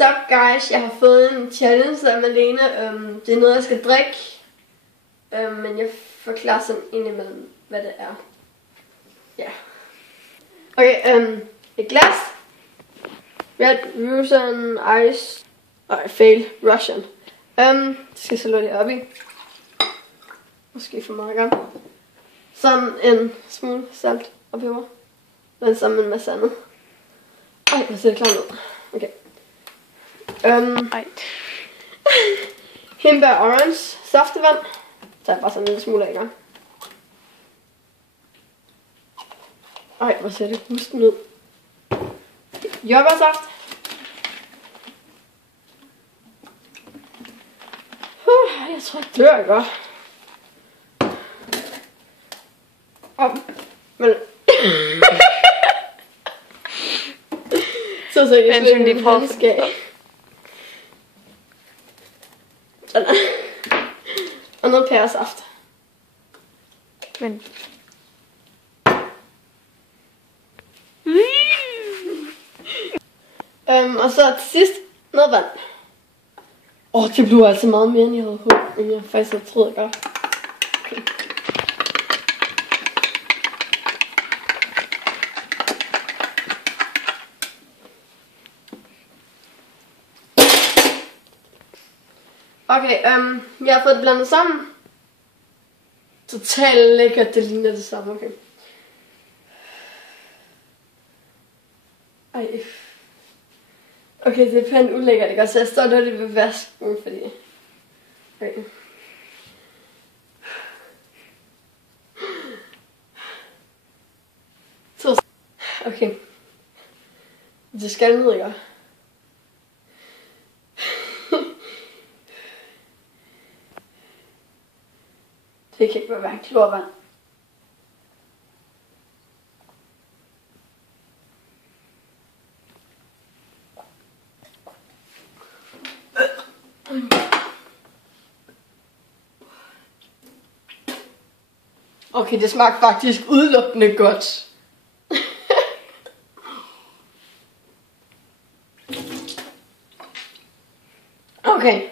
Sup guys, jeg har fået en challenge af Malene. Det er noget jeg skal drikke. Men jeg forklarer sådan indimellem hvad det er. Ja. Okay, et glas. Red Russian Ice. Fail Russian. Det skal jeg så lukke op i. Måske for meget gang. Sådan en smule salt og peber. Men sammen med en masse andet. Ej, hvor ser det klart ud. Okay. Hindbær orange saftevand. Så jeg bare sådan en lille smule af i gang. Ej, hvor ser det husten ud. Jordbærsaft. Jeg tror jeg dør, ikke? Men så jeg skal lige prøve at sådan. Og noget pæresaft. Men og så til sidst noget vand. Det blev altså meget mere end jeg havde håbet, men jeg faktisk havde troet godt. Okay, jeg har fået det blandet sammen. Totalt lækkert, det ligner det samme, okay. Ej. Okay, det er pænt ulækkert, ikke? Så jeg står der ved vasken, fordi... Okay. Okay. Det skal ned, ikke? Det kan ikke være hverken klorvand. Okay, det smagte faktisk udelukkende godt. Okay.